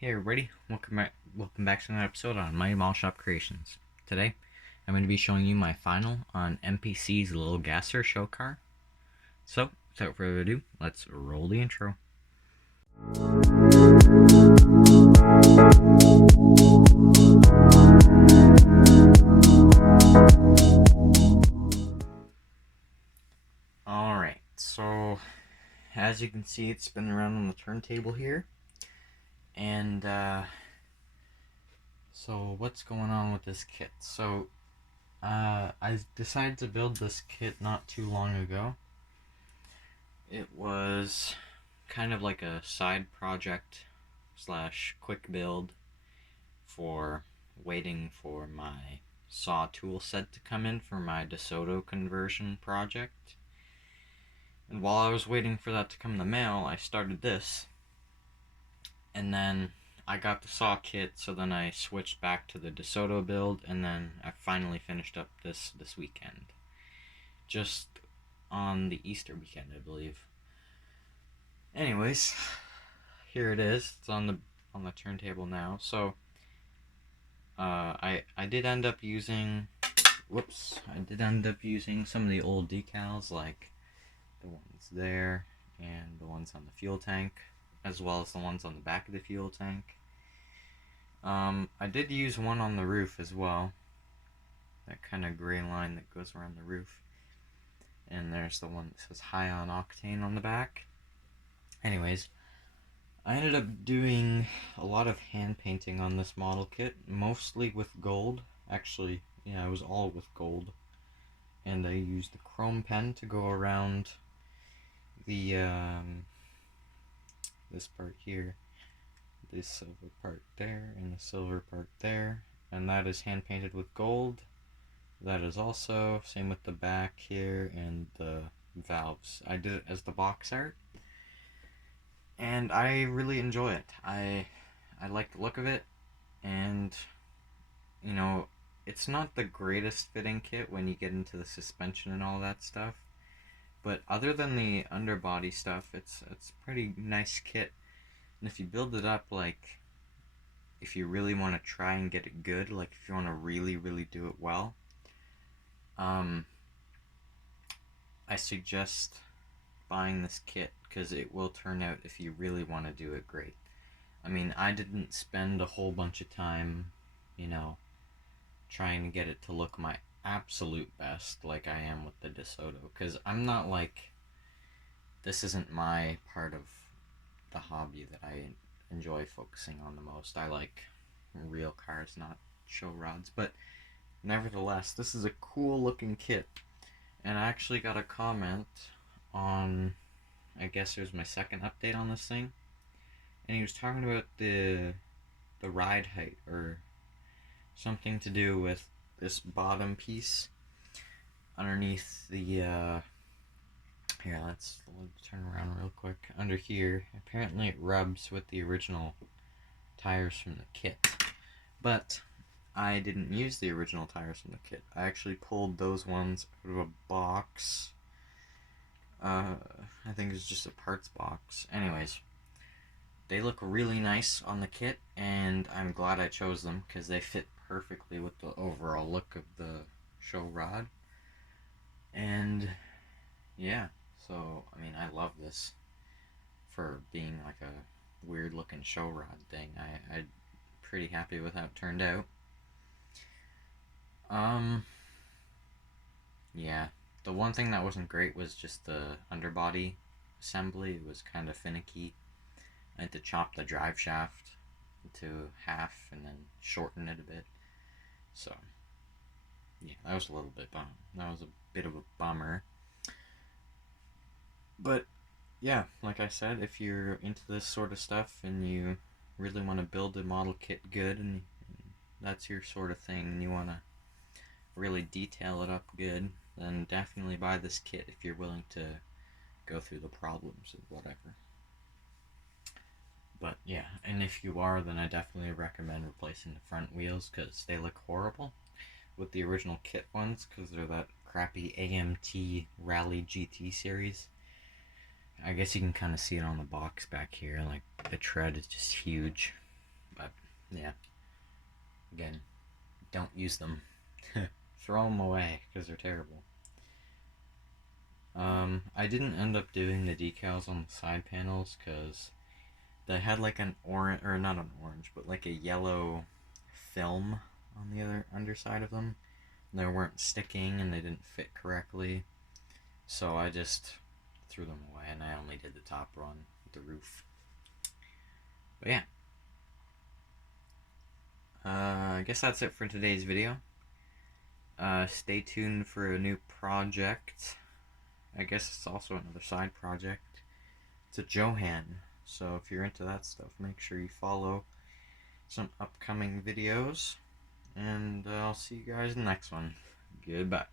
Hey everybody, welcome back to another episode on Mighty Mall Shop Creations. Today, I'm going to be showing you my final on MPC's Lil Gasser show car. So, without further ado, let's roll the intro. Alright, so as you can see, it's spinning around on the turntable here. And so what's going on with this kit? So I decided to build this kit not too long ago. It was kind of like a side project slash quick build for waiting for my saw tool set to come in for my DeSoto conversion project. And while I was waiting for that to come in the mail, I started this. And then I got the saw kit, so then I switched back to the DeSoto build, and then I finally finished up this weekend. Just on the Easter weekend, I believe. Anyways, here it is. It's on the turntable now. So I did end up using some of the old decals, like the ones there and the ones on the fuel tank, as well as the ones on the back of the fuel tank. I did use one on the roof as well, that kind of gray line that goes around the roof. And there's the one that says high on octane on the back. Anyways, I ended up doing a lot of hand painting on this model kit, mostly with gold. Actually, yeah, it was all with gold. And I used the chrome pen to go around the this part here, this silver part there, and the silver part there, and that is hand painted with gold. That is also same with the back here and the valves. I did it as the box art, and I really enjoy it. I like the look of it, and you know, it's not the greatest fitting kit when you get into the suspension and all that stuff, but other than the underbody stuff, it's pretty nice kit. And if you build it up, like, if you really want to try and get it good, like if you want to really do it well, I suggest buying this kit, because it will turn out, if you really want to do it, great. I mean, I didn't spend a whole bunch of time, trying to get it to look my absolute best like I am with the DeSoto, because I'm not like, this isn't my part of the hobby that I enjoy focusing on the most. I like real cars, not show rods, but nevertheless, this is a cool looking kit. And I actually got a comment on, I guess it was my second update on this thing, and he was talking about the ride height, or something to do with this bottom piece underneath the here, let's turn around real quick. Under here, apparently it rubs with the original tires from the kit, but I didn't use the original tires from the kit. I actually pulled those ones out of a box. I think it's just a parts box. Anyways, they look really nice on the kit, and I'm glad I chose them, because they fit perfectly with the overall look of the show rod. And yeah, so I mean, I love this for being like a weird looking show rod thing. I'm pretty happy with how it turned out. Yeah, the one thing that wasn't great was just the underbody assembly. It was kind of finicky. I had to chop the drive shaft into half and then shorten it a bit. So yeah, that was a bit of a bummer. But yeah, like I said, if you're into this sort of stuff and you really want to build a model kit good, and that's your sort of thing, and you want to really detail it up good, then definitely buy this kit if you're willing to go through the problems of whatever. But yeah, and if you are, then I definitely recommend replacing the front wheels, because they look horrible with the original kit ones, because they're that crappy AMT Rally GT series. I guess you can kind of see it on the box back here, like the tread is just huge. Yeah. Again, don't use them. Throw them away because they're terrible. I didn't end up doing the decals on the side panels because they had like an orange, or not an orange, but like a yellow film on the other underside of them. They weren't sticking and they didn't fit correctly. So I just threw them away and I only did the top run, the roof. But yeah. I guess that's it for today's video. Stay tuned for a new project. I guess it's also another side project. It's a Johan. So if you're into that stuff, make sure you follow some upcoming videos. And I'll see you guys in the next one. Goodbye.